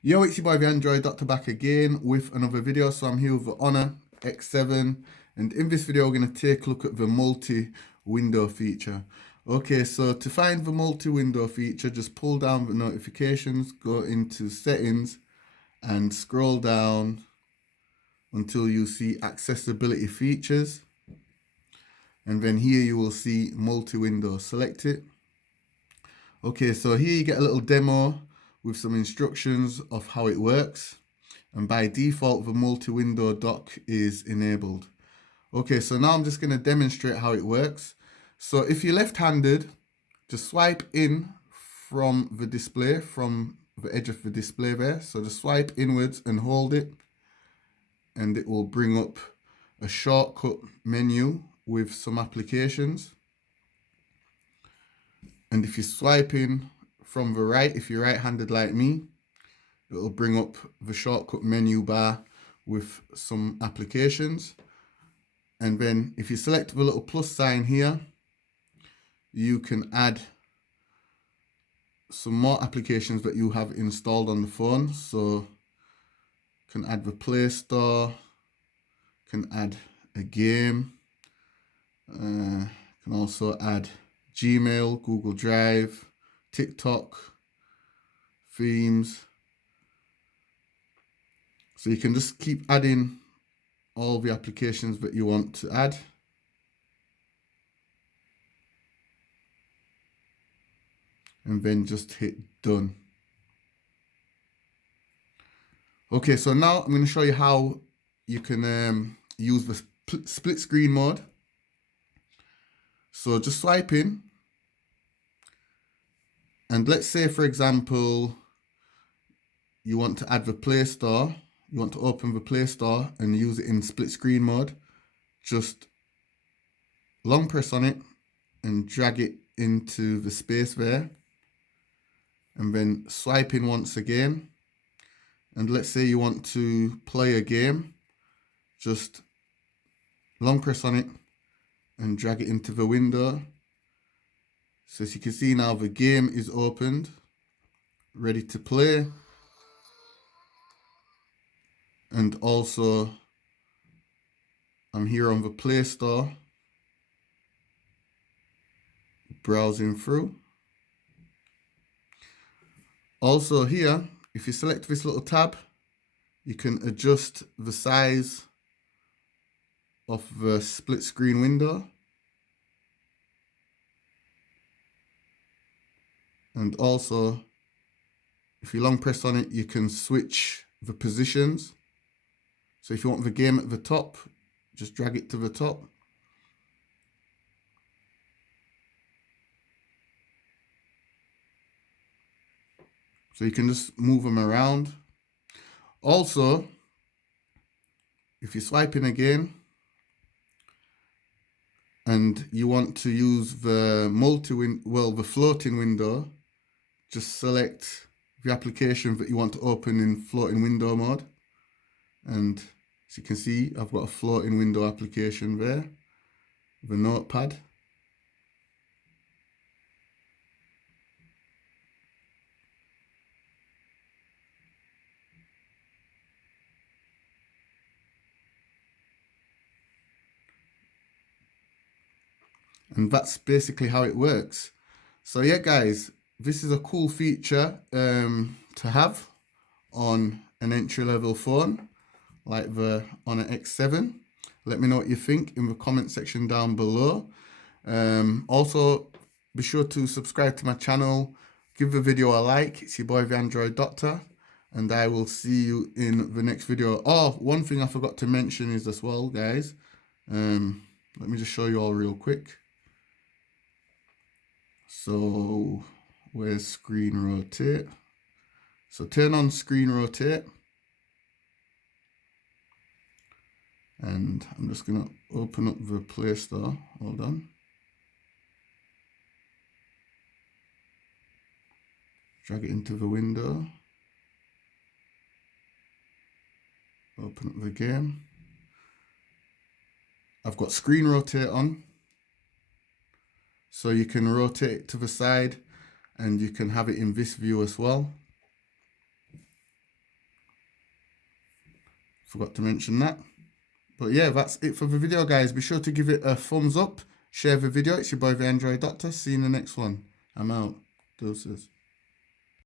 Yo, it's your boy the Android Doctor back again with another video. So I'm here with the Honor X7, and in this video we're going to take a look at the multi-window feature. Okay, so to find the multi-window feature, just pull down the notifications, go into settings and scroll down until you see accessibility features, and then here you will see multi-window. Select it. Okay, so here you get a little demo with some instructions of how it works, and by default the multi-window dock is enabled. Okay, so now I'm just going to demonstrate how it works. So if you're left-handed, just swipe in from the display, from the edge of the display there. So just swipe inwards and hold it, and it will bring up a shortcut menu with some applications. And if you swipe in from the right, if you're right-handed like me, it'll bring up the shortcut menu bar with some applications. And then if you select the little plus sign here, you can add some more applications that you have installed on the phone. So can add the Play Store, can add a game, can also add Gmail, Google Drive, TikTok, themes. So you can just keep adding all the applications that you want to add. And then just hit done. Okay, so now I'm going to show you how you can use the split screen mode. So just swipe in. And let's say, for example, you want to add the Play Store. You want to open the Play Store and use it in split screen mode. Just long press on it and drag it into the space there. And then swipe in once again. And let's say you want to play a game. Just long press on it and drag it into the window. So as you can see now, the game is opened, ready to play. And also, I'm here on the Play Store, browsing through. Also here, if you select this little tab, you can adjust the size of the split screen window. And also, if you long press on it, you can switch the positions. So if you want the game at the top, just drag it to the top. So you can just move them around. Also, if you swipe in again and you want to use the the floating window, just select the application that you want to open in floating window mode. And as you can see, I've got a floating window application there, the notepad. And that's basically how it works. So yeah, guys, this is a cool feature to have on an entry-level phone like the Honor X7. Let me know what you think in the comment section down below. Also, be sure to subscribe to my channel, give the video a like. It's your boy the Android Doctor, and I will see you in the next video. Oh, one thing I forgot to mention is as well, guys. Let me just show you all real quick. So where's screen rotate? So turn on screen rotate. And I'm just going to open up the Play Store. Hold on. Drag it into the window. Open up the game. I've got screen rotate on. So you can rotate it to the side and you can have it in this view as well. Forgot to mention that. But yeah, that's it for the video, guys. Be sure to give it a thumbs up, share the video. It's your boy, the Android Doctor. See you in the next one. I'm out. Deuces.